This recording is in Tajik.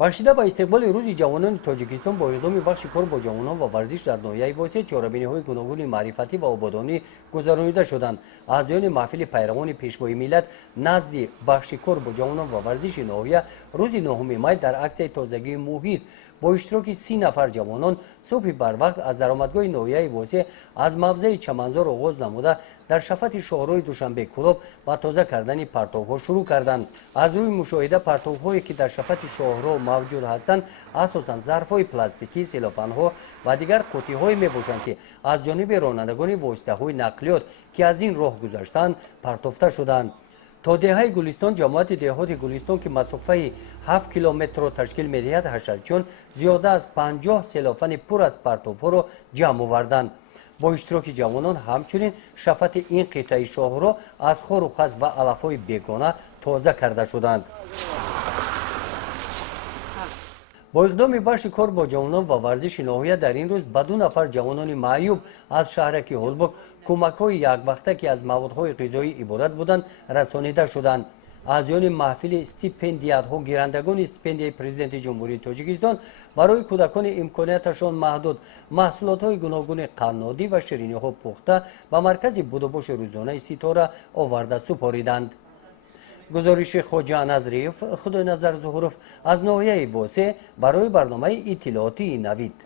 бахшида ба истиқболи рӯзи ҷавонони тоҷикистон бо иқдоми бахши кор бо ҷавонон ва варзиш дар ноҳияи восеъ чорабиниҳои гуногуни маърифатӣ ва ободонӣ гузаронида шуданд. аъзоёни маҳфили пайравони пешвои миллат назди бахши кор бо ҷавонон ва варзиши ноҳия рӯзи 9 май дар аксияи тозагии муҳит бо иштироки 30 нафар ҷавонон субҳи барвақт аз даромадгоҳи ноҳияи восеъ аз мавзеи чаманзор оғоз намуда дар шафати шоҳроҳи душанбекулоб ба тоза кардани партовҳо шурӯъ карданд. аз рӯи мушоҳида партовҳое ки дар шафати шоҳроҳ мавҷуд ҳастанд асосан зарфҳои пластикӣ, селофанҳо ва дигар қуттиҳое мебошанд ки аз ҷониби ронандагони воситаҳои нақлиёт ки аз ин роҳ гузаштанд партофта шуданд. то деҳаи гулистон ҷамоати деҳоти гулистон ки масофаи 7 километрро ташкил медиҳад ҳашарчун зиёда аз 50 селофани пур аз партовҳоро ҷамъ оварданд. бо иштироки ҷавонон ҳамчунин шафати ин қитъаи шоҳроҳ аз хору хас ва алафҳои бегона тоза карда шуданд. бо иқдоми бахши кор бо ҷавонон ва варзиши ноҳия дар ин рӯз ба 2 нафар ҷавонони маъюб аз шаҳраки ҳолбок кӯмакҳои яквақта ки аз маводҳои ғизоӣ иборат буданд расонида шуданд. аъзоёни маҳфили стипендиатҳо гирандагони стипендияи президенти ҷумҳурии тоҷикистон барои кӯдакони имконияташон маҳдуд маҳсулотҳои гуногуни қаннодӣ ва шириниҳо пухта ба маркази будубоши рӯзонаи Ситора оварда супориданд. гузориши хоҷа Назриев, Худойназар Зуҳуров аз ноҳияи восеъ барои барномаи иттилоотии Навид.